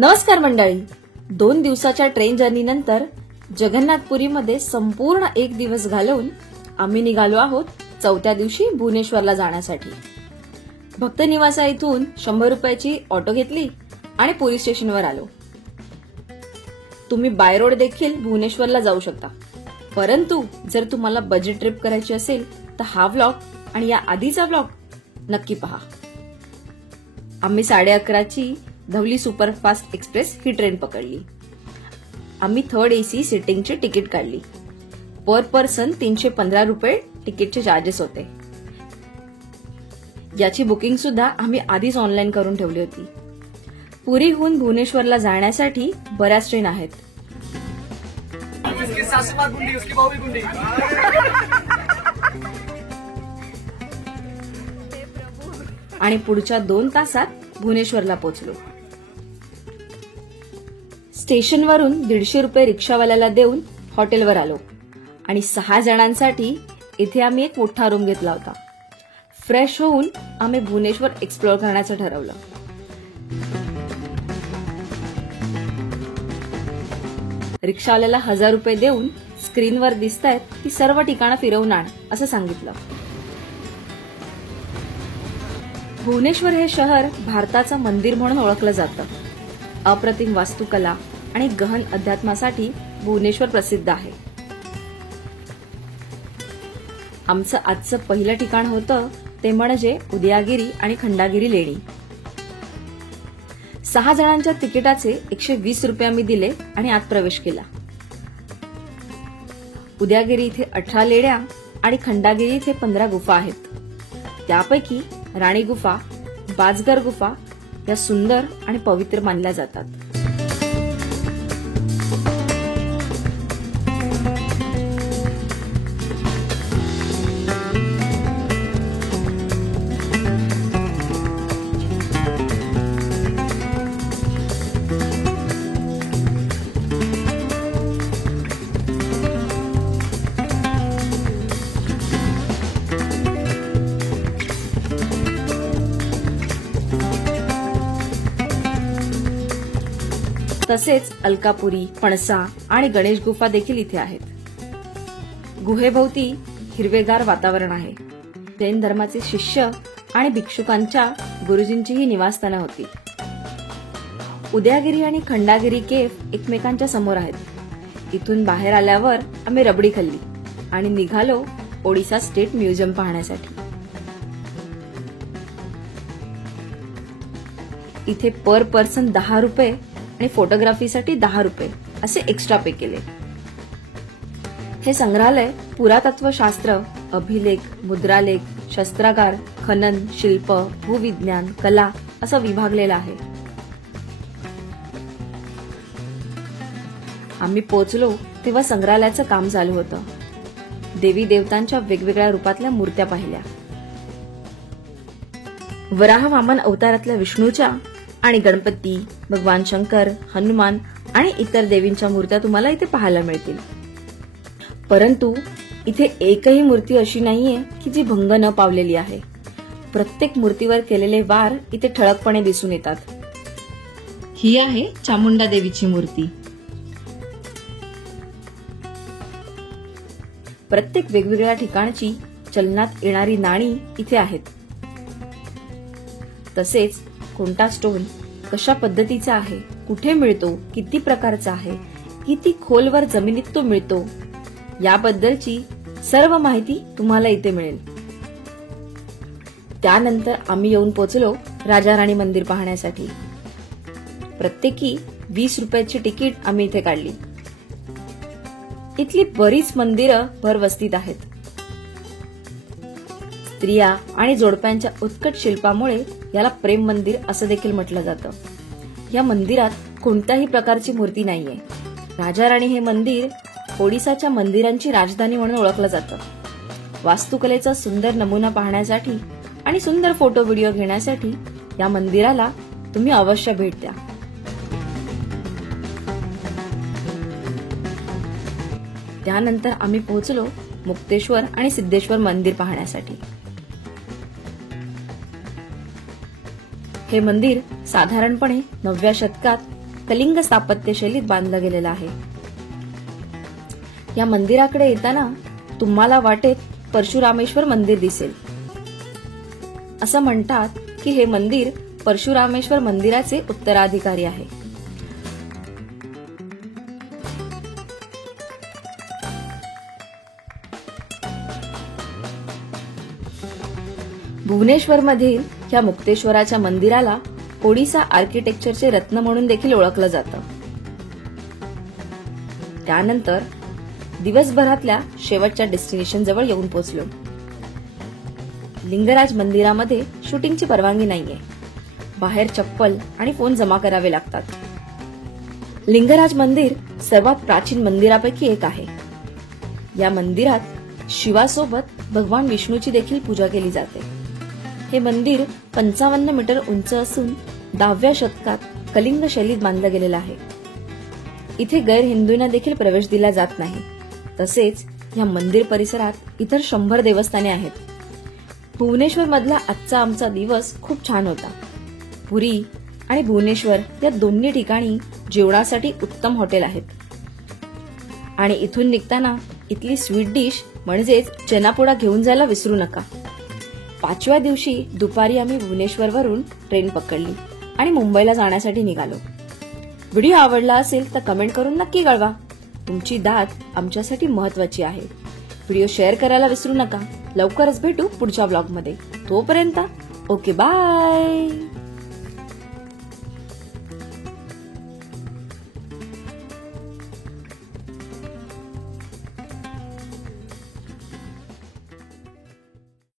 नमस्कार मंडळी. 2 दिवसाच्या ट्रेन जर्नी नंतर जगन्नाथपुरीमध्ये संपूर्ण एक दिवस घालवून आम्ही निघालो आहोत 4थ्या दिवशी भुवनेश्वरला जाण्यासाठी. भक्त निवासा इथून 100 रुपयाची ऑटो घेतली आणि पुरी स्टेशनवर आलो. तुम्ही बाय रोड देखील भुवनेश्वरला जाऊ शकता, परंतु जर तुम्हाला बजेट ट्रिप करायची असेल तर हा व्लॉग आणि या आधीचा व्लॉग नक्की पहा. आम्ही 11:30ची धवली सुपरफास्ट एक्सप्रेस ही ट्रेन पकडली. आम्ही 3rd AC सिटिंगची तिकीट काढली. पर पर्सन 315 रुपये तिकीटचे चार्जेस होते. याची बुकिंग सुद्धा आम्ही आधीच ऑनलाईन करून ठेवली होती. पुरीहून भुवनेश्वरला जाण्यासाठी बऱ्याच ट्रेन आहेत. आणि पुढच्या 2 तासात भुवनेश्वरला पोहोचलो. स्टेशनवरून 150 रुपये रिक्षावाल्याला देऊन हॉटेलवर आलो आणि 6 जणांसाठी इथे आम्ही एक मोठा रूम घेतला होता. फ्रेश होऊन आम्ही भुवनेश्वर एक्सप्लोर करण्याचं ठरवलं. रिक्षावाल्याला 1000 रुपये देऊन स्क्रीनवर दिसतायत ती सर्व ठिकाणं फिरवून आण असं सांगितलं. भुवनेश्वर हे शहर भारताचं मंदिर म्हणून ओळखलं जातं. अप्रतिम वास्तुकला आणि गहन अध्यात्मासाठी भुवनेश्वर प्रसिद्ध आहे. आमचं आजचं पहिलं ठिकाण होतं ते म्हणजे उदयागिरी आणि खंडागिरी लेणी. 6 जणांच्या तिकिटाचे 120 रुपये आम्ही दिले आणि आत प्रवेश केला. उदयागिरी इथे 18 लेण्या आणि खंडागिरी इथे 15 गुफा आहेत. त्यापैकी राणी गुफा, बाजगर गुफा या सुंदर आणि पवित्र मानल्या जातात. तसेच अलकापुरी, पणसा आणि गणेश गुफा देखील इथे आहेत. गुहेभोवती हिरवेगार वातावरण आहे. जैन धर्माचे शिष्य आणि भिक्षुकांच्या गुरुजींचीही निवासस्थानं होती. उदयागिरी आणि खंडागिरी केव्ह एकमेकांच्या समोर आहेत. इथून बाहेर आल्यावर आम्ही रबडी खाल्ली आणि निघालो ओडिसा स्टेट म्युझियम पाहण्यासाठी. इथे पर पर्सन 10 रुपये आणि फोटोग्राफीसाठी 10 रुपये असे एक्स्ट्रा पे केले. हे संग्रहालय पुरातत्वशास्त्र, अभिलेख, मुद्रालेख, शस्त्रागार, खनन, शिल्प, भूविज्ञान, कला असं विभागलेलं आहे. आम्ही पोहोचलो तेव्हा संग्रहालयाचं काम चालू होतं. देवी देवतांच्या वेगवेगळ्या रूपातल्या मूर्त्या पाहिल्या. वराह वामन अवतारातल्या विष्णूच्या आणि गणपती, भगवान शंकर, हनुमान आणि इतर देवींच्या मूर्त्या तुम्हाला इथे पाहायला मिळतील. परंतु इथे एकही मूर्ती अशी नाहीये की जी भंग न पावलेली आहे. प्रत्येक मूर्तीवर केलेले वार इथे ठळकपणे दिसून येतात. ही आहे चामुंडा देवीची मूर्ती. प्रत्येक वेगवेगळ्या ठिकाणची चलनात येणारी नाणी इथे आहेत. तसेच कोणता स्टोन कशा पद्धतीचा आहे, कुठे मिळतो, किती प्रकारचा आहे, किती खोलवर जमिनीत तो मिळतो याबद्दलची सर्व माहिती तुम्हाला इथे मिळेल. त्यानंतर आम्ही येऊन पोहोचलो राजा राणी मंदिर पाहण्यासाठी. प्रत्येकी 20 रुपयाची तिकीट आम्ही इथे काढली. इथली बरीच मंदिरं भरवस्तीत आहेत. स्त्रिया आणि जोडप्यांच्या उत्कट शिल्पामुळे याला प्रेम मंदिर असं देखील म्हटलं जातं. या मंदिरात कोणत्याही प्रकारची मूर्ती नाहीये. राजा राणी हे मंदिर ओडिसाच्या मंदिरांची राजधानी म्हणून ओळखलं जातं. वास्तुकलेचा सुंदर नमुना पाहण्यासाठी आणि सुंदर फोटो व्हिडिओ घेण्यासाठी या मंदिराला तुम्ही अवश्य भेट द्या. त्यानंतर आम्ही पोहोचलो मुक्तेश्वर आणि सिद्धेश्वर मंदिर पाहण्यासाठी. हे मंदिर साधारणपणे 9व्या शतकात कलिंग स्थापत्य शैलीत बांधलं गेलेलं आहे. या मंदिराकडे येताना तुम्हाला वाटेत परशुरामेश्वर मंदिर दिसेल. असं म्हणतात की हे मंदिर परशुरामेश्वर मंदिराचे उत्तराधिकारी आहे. भुवनेश्वरमधील या मुक्तेश्वराच्या मंदिराला ओडिसा आर्किटेक्चरचे रत्न म्हणून देखील ओळखलं जातं. त्यानंतर दिवसभरातल्या शेवटच्या डेस्टिनेशन जवळ येऊन पोहोचलो. लिंगराज मंदिरामध्ये शूटिंगची परवानगी नाहीये. बाहेर चप्पल आणि फोन जमा करावे लागतात. लिंगराज मंदिर सर्वात प्राचीन मंदिरापैकी एक आहे. या मंदिरात शिवासोबत भगवान विष्णूची देखील पूजा केली जाते. हे मंदिर 55 मीटर उंच असून 10व्या शतकात कलिंग शैलीत बांधलं गेलेलं आहे. इथे गैरहिंदूंना देखील प्रवेश दिला जात नाही. तसेच या मंदिर परिसरात इतर 100 देवस्थाने आहेत. भुवनेश्वर मधला आजचा आमचा दिवस खूप छान होता. पुरी आणि भुवनेश्वर या दोन्ही ठिकाणी जेवणासाठी उत्तम हॉटेल आहेत. आणि इथून निघताना इथली स्वीट डिश म्हणजेच चनापोळा घेऊन जायला विसरू नका. 5व्या दिवशी दुपारी आम्ही भुवनेश्वरवरून ट्रेन पकडली आणि मुंबईला जाण्यासाठी निघालो. व्हिडिओ आवडला असेल तर कमेंट करून नक्की कळवा. तुमची दाद आमच्यासाठी महत्वाची आहे. व्हिडिओ शेअर करायला विसरू नका. लवकरच भेटू पुढच्या ब्लॉगमध्ये. तोपर्यंत ओके बाय.